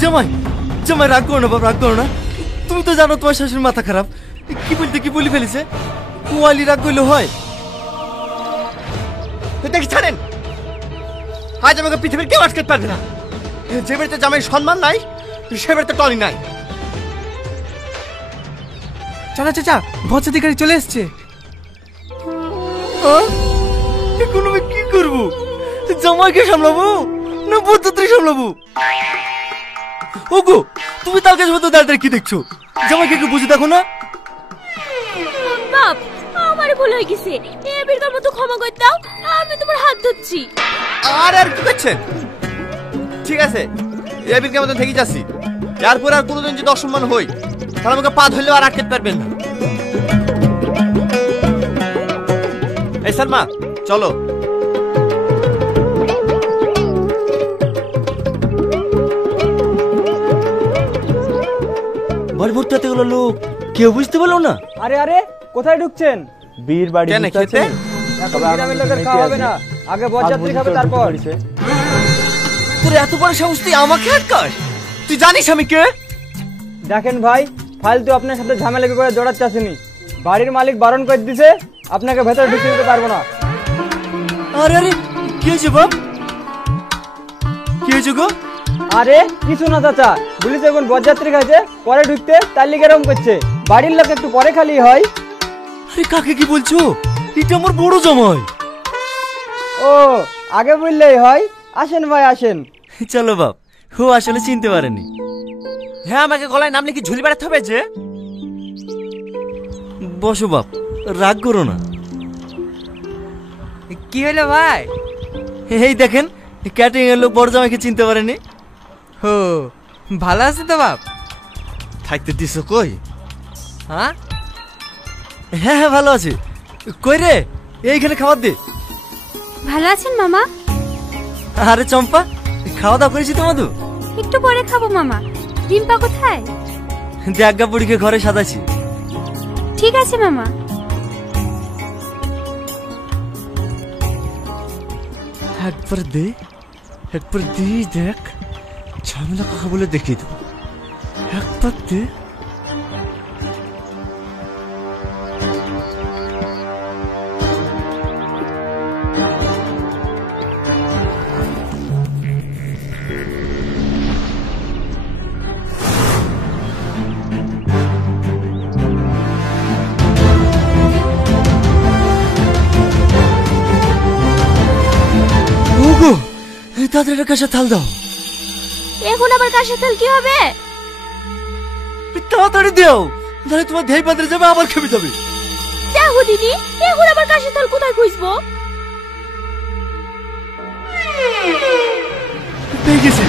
জামাই জামাই রাগ করো না বাপ, রাগ করো না। তুমি তো জানো তোমার শাশুড়ির মাথা খারাপ, কি বলতে কি বলে ফেলেছে। ওয়ালি রাগ করলে হয়? দেখি ছাড়েন, আজ আমাকে পৃথিবীর কেউ আটকাতে পারবে না। যে বাড়িতে জামাই সম্মান নাই সে বাড়িতে টনি নাই। চাচা চাচা ভদ্রাধিকারী চলে এসছে। এখন আমি কি করবো? জামাইকে সামলাবো না বরযাত্রী সামলাবো? ওগো তুমি তার কাছে মতো দাঁড়িয়ে কি দেখছো? জামাইকে একটু বুঝে দেখো না। বাপ আমার ভুল হয়ে গেছে, এবারকার মতো ক্ষমা করে দাও, আমি তোমার হাত ধরছি। আর আর কি করছেন? ঠিক আছে এবির কেমন থেকে যাচ্ছি, এরপর আর কোনোদিন যদি অসম্মান হই তাহলে আমাকে পা ধরলেও আর আটকাতে পারবেন না। এই সালমা চলো। বাড়ি ভর্তি এতগুলো লোক, কেউ বুঝতে পারলো না। আরে আরে কোথায় ঢুকছেন? বীর বাড়ি কেন খেতে? এখন গ্রামের লোকের খাওয়া হবে না, আগে বরযাত্রী খাবে তারপর। তোর এত বড় সাহস তুই আমাকে আটকাস? তুই জানিস আমি কে? দেখেন ভাই, ফালতু আপনার সাথে ঝামেলা করে জড়াতে আসেনি। বাড়ির মালিক বারণ করে দিছে, আপনাকে ভেতরে ঢুকতে দিতে পারবো না। আরে আরে কি হয়েছে বাপ? কি হয়েছে গো? আরে কিছু না চাচা, বলিস এখন বরযাত্রী খাইছে পরে ঢুকতে, তার লিগে এরকম করছে। বাড়ির লোক একটু পরে খালি হয়। আরে কাকে কি বলছো? এটা আমার বড় জামাই। ও আগে বললেই হয়। আসেন ভাই আসেন। চলো বাপ, ও আসলে চিনতে পারেনি। হ্যাঁ আমাকে গলায় নামলে কি ঝুলি বেড়াতে হবে যে? বসো বাপ, রাগ করো না। কি হলো ভাই? এই দেখেন ক্যাটারিং এর লোক বড় জামাইকে চিনতে পারেনি। হো ভালো আছে তো বাপ? থাকতে দিছো কই? হ্যাঁ হ্যাঁ হ্যাঁ ভালো আছে। কই রে, এইখানে খাবার দে। ভালো আছেন মামা? আরে চম্পা, খাওয়া দাওয়া করেছি তো মধু? একটু পরে খাবো মামা। রিম্পা কোথায়? দেখা বুড়িকে ঘরে সাজাচ্ছি। ঠিক আছে মামা। একবার দে, একবার দিয়ে দেখ, ঝামেলা কাকা বলে দেখিয়ে দেবো। একবার দে। তাদের কাছে থাল দাও। এখন আবার কার সাথে কি হবে? তাড়াতাড়ি দাও, তাহলে তোমার ধেই পাত্রে যাবে, আবার খেপে যাবে। দেখো দিদি, এখন আবার কার সাথে কোথায় খুঁজবো? পেয়ে গেছি।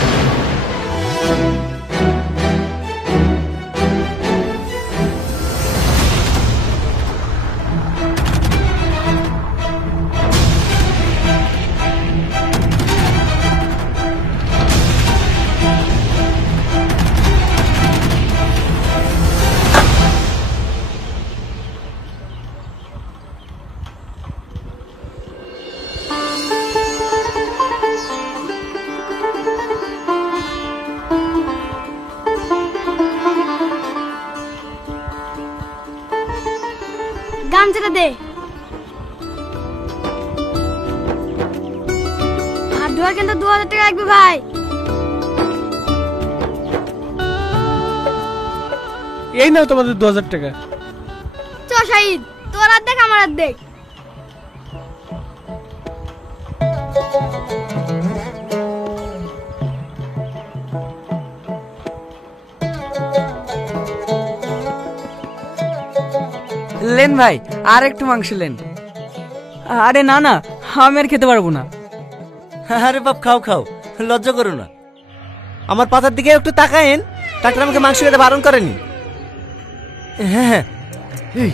গামছাটা দে। আর ধোয়ার কিন্তু 2000 টাকা লাগবে ভাই। এই নাও তোমাদের 2000 টাকা। চ শাহিদ, তোর আর দেখ আমার আর দেখ। লেন ভাই, আর একটু মাংস লেন। আরে না না, আমি আর খেতে পারবো না। আরে বাপ খাও খাও, লজ্জা করো না। আমার পাতার দিকে একটু তাকায়েন, ডাক্তার আমাকে মাংস খেতে বারণ করেনি। হ্যাঁ হ্যাঁ এই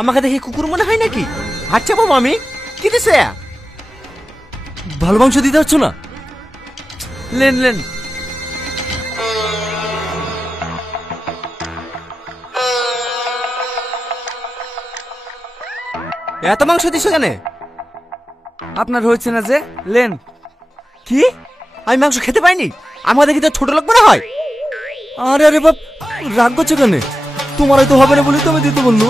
আমাকে দেখে কুকুর মনে হয় নাকি? আচ্ছা বাবু আমি কি দিছে? ভালো মাংস দিতে পারছো না? Lane lane. এত মাংস দিছো কেন? আপনার হয়েছে না যে, লেন। কি? আমি মাংস খেতে পাইনি? আমার দেখি তো ছোট লোক মনে হয়। আরে আরে বাপ, রাগ করছো কেন? তোমারই তো হবে না বলে তো আমি দিতে বললো।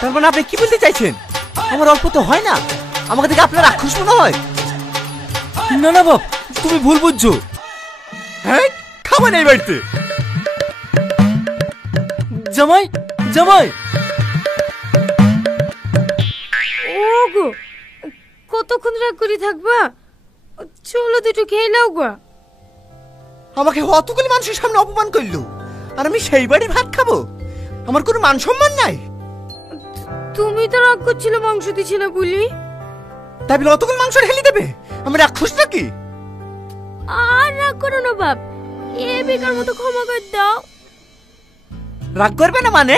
তার মানে আপনি কি বলতে চাইছেন? আমার অল্প তো হয় না, আমাকে দেখে আপনার রাক্ষস মনে হয়? না না বাপ, তুমি ভুল বুঝছো। হ্যাঁ, খাবেন এই বাড়িতে? জামাই জামাই, ওগো, কতক্ষণ রাগ করে থাকবা? চলো দুটো খেয়ে নাও গো। আমাকে অতগুলি মানুষের সামনে অপমান করলো, আর আমি সেই বাড়ি ভাত খাবো? আমার কোনো মান সম্মান নাই। তুমি তো রাগ করছিলে মাংস দিছি না বলি। তাই বলে অতগুলো মাংস ঢেলে দেবে? আমি রাক্ষস নাকি? আর রাগ করো না বাপ, এ বেকার মতো ক্ষমা করে দাও। রাগ করবে না মানে?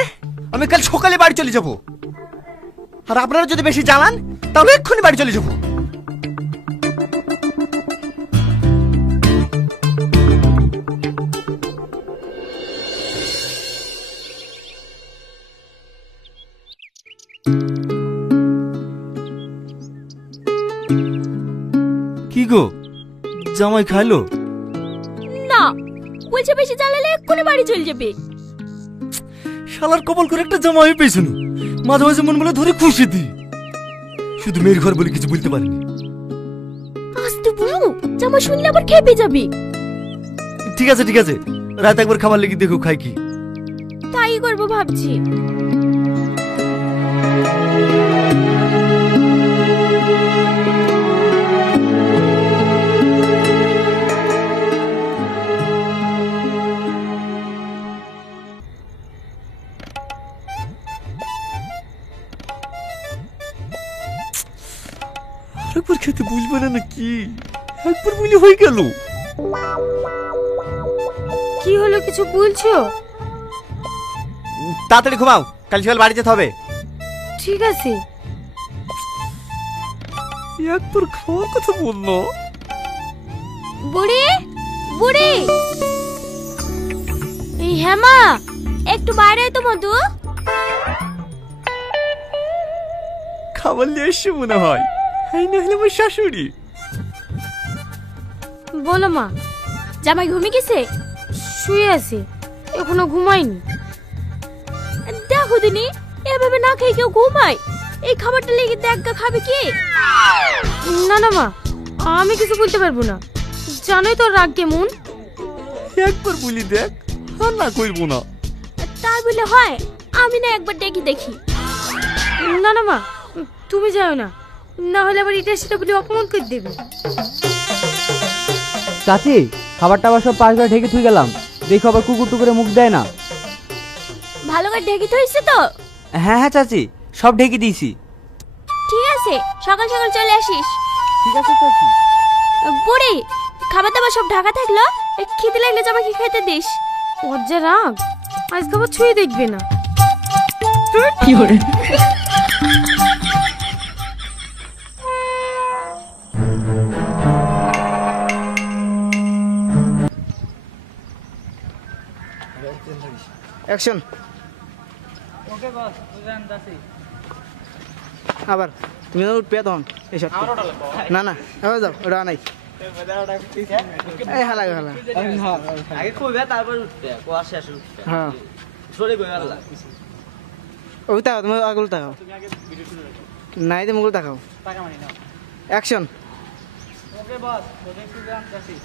আমি কাল সকালে বাড়ি চলে যাব, আর আপনারা যদি বেশি জ্বালান তাহলে এক্ষুনি বাড়ি চলে যাব। কি গো, জামাই খাইলো? না, বলছে বেশি জ্বালালে এক্ষুনি বাড়ি চলে যাবে। শালার কপাল করে একটা জামাই পেয়েছিল, মাঝে মাঝে মন বলে ধরে খুশি দি। শুধু মেয়ের ঘর বলে কিছু বলতে পারিনি। আস্তে বলো, জামা শুনলে আবার খেপে যাবি। ঠিক আছে ঠিক আছে, রাত একবার খাবার লেগে দেখো খাই কি। তাই করবো ভাবছি। একবার খেতে বুঝবে না নাকি? একবার বলি হয়ে গেল। কি হলো, কিছু বলছো? তাড়াতাড়ি ঘুমাও, কাল সকাল বাড়ি যেতে হবে। ঠিক আছে। একবার খাওয়ার কথা বললো। বুড়ি বুড়ি, এই হেমা, একটু বাইরে আয় তো মধু। খাবার নিয়ে এসছে মনে হয়, এই না হলে আমার শাশুড়ি। বলো মা, জামাই ঘুমিয়ে গেছে? শুয়ে আছে, এখনো ঘুমায়নি। দেখো দিনি, এভাবে না খেয়ে কেউ ঘুমায়? এই খাবারটা লেগে দেখা খাবে কি? না না মা, আমি কিছু বলতে পারবো না, জানোই তো রাগ কেমন। একবার বলি দেখ, আর না করবো না। তাই বলে হয়? আমি না একবার ডেকে দেখি। না না মা, তুমি যাও না, না হলে আবার এটা সেটা বলে অপমান করে দেবে। চাচি, খাবার টাবার সব পাশ করে ঢেকে থুই গেলাম, দেখো আবার কুকুর টুকুরে মুখ দেয় না। ভালো করে ঢেকে থইছে তো? হ্যাঁ হ্যাঁ চাচি, সব ঢেকে দিয়েছি। ঠিক আছে, সকাল সকাল চলে আসিস। ঠিক আছে চাচি। বুড়ি, খাবার দাবার সব ঢাকা থাকলো, খিদে লাগলে জামাকে খেতে দিস। ওর যা রাগ, আজ খাবার ছুঁয়ে দেখবে না। কি করে? অ্যাকশন। ওকে বস, বুঝান দাসি। আবার তুমি উঠবে তখন এইসব। না না, এবার যাও, ওটা নাই। এই হালা হালা আগে কইবে তারপর উঠতে, কোয়া শেষ উঠতে। হ্যাঁ, সরে কই আল্লাহ। ওই তাকাও, তুমি আগুল তাকাও। নাই তো মুগুল তাকাও। টাকা মানি নাও। অ্যাকশন। ওকে বস, বুঝান দাসি।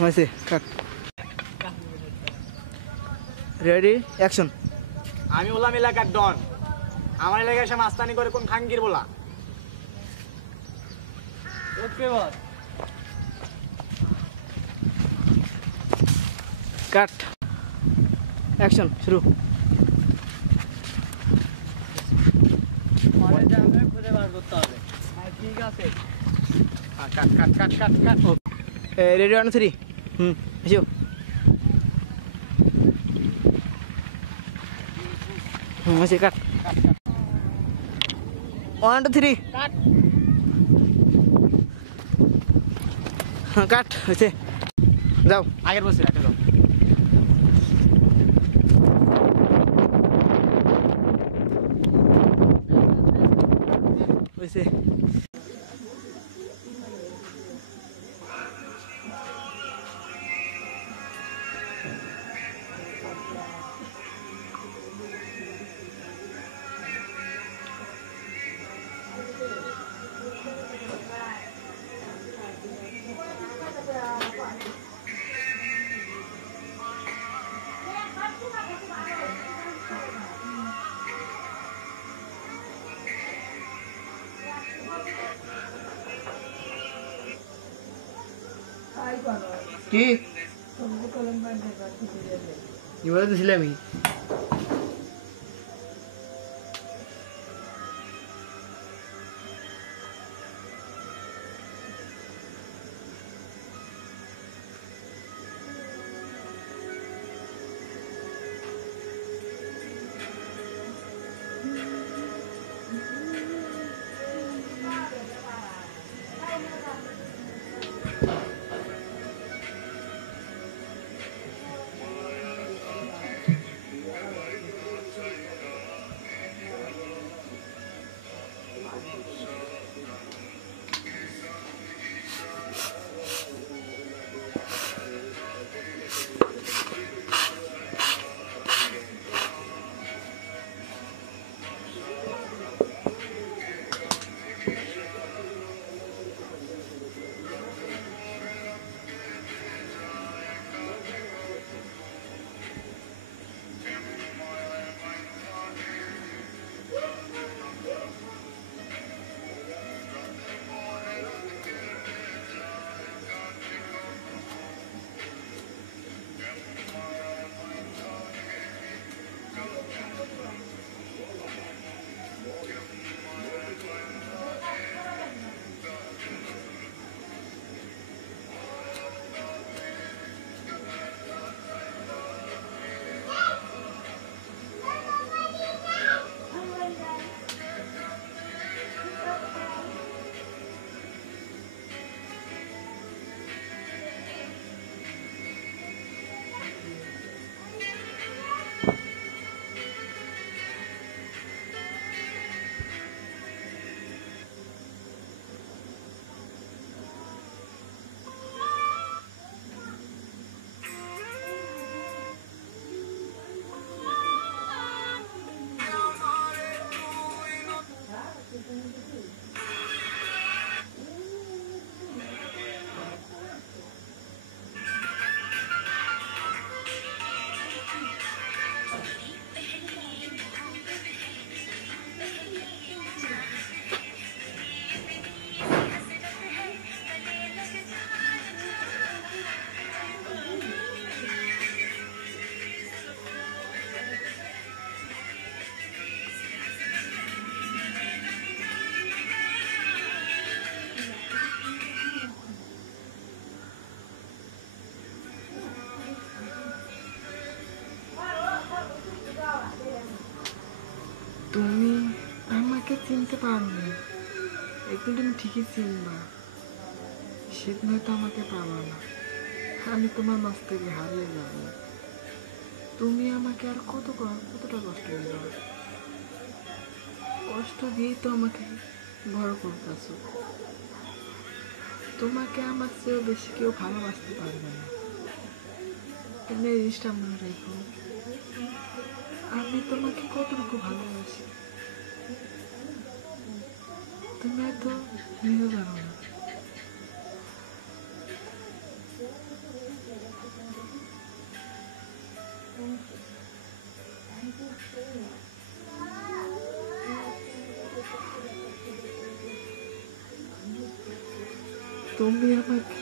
হয়েছে, কাট। Ready, action. আমি হলাম এলাকার ডন, আমার এলাকায় এসে মাস্তানি করে কোন খাঙ্গির বলা। ওকে বস। কাট। অ্যাকশন শুরু। পরে জানবে, খুঁজে বার করতে হবে। হ্যাঁ ঠিক আছে। কাট কাট কাট কাট কাট। রেডি 1 2 3। এসো। হয়েছে, কাট। 1 2 3। কাট। হ্যাঁ কাট, হয়েছে, যাও। আগের বসে রাখে দাও। হয়েছে। কি বলে তো ছিলামই। তুমি আমাকে চিনতে পারবে, একদিন তুমি ঠিকই চিনবা, সেদিন হয়তো আমাকে পাবা না, আমি তোমার মাছ থেকে হারিয়ে যাব। তুমি আমাকে আর কতটা কষ্ট দিবা, কষ্ট দিয়েই তো আমাকে বড় করতেছ। তোমাকে আমার চেয়েও বেশি কেউ ভালোবাসতে পারবে না, তুমি এই জিনিসটা মনে রেখো। আমি তোমাকে কতটুকু ভালোবাসি তুমি হয়তো নিজে জানো না। তুমি আমাকে